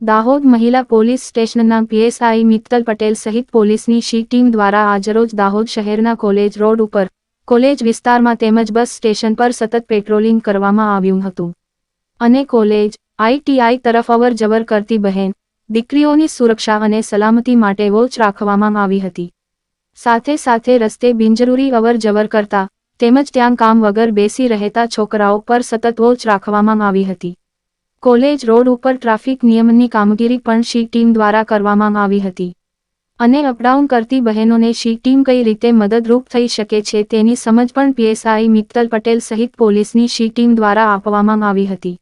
દાહોદ મહિલા પોલીસ સ્ટેશનના પીએસઆઈ મિત્તલ પટેલ સહિત પોલીસની શી ટીમ દ્વારા આજરોજ દાહોદ શહેરના કોલેજ રોડ ઉપર કોલેજ વિસ્તારમાં તેમજ બસ સ્ટેશન પર સતત પેટ્રોલિંગ કરવામાં આવ્યું હતું અને કોલેજ આઈટીઆઈ તરફ અવર જવર કરતી બહેન દીકરીઓની સુરક્ષા અને સલામતી માટે વોચ રાખવામાં આવી હતી। સાથે સાથે રસ્તે બિનજરૂરી અવર જવર કરતા તેમજ ત્યાં કામ વગર બેસી રહેતા છોકરાઓ પર સતત વોચ રાખવામાં આવી હતી। કોલેજ રોડ ઉપર ટ્રાફિક નિયમનની કામગીરી પણ શી ટીમ દ્વારા કરવામાં આવી હતી અને અપડાઉન કરતી બહેનોને શી ટીમ કઈ રીતે મદદરૂપ થઈ શકે છે તેની સમજ પણ પીએસઆઈ મિત્તલ પટેલ સહિત પોલીસની શી ટીમ દ્વારા આપવામાં આવી હતી।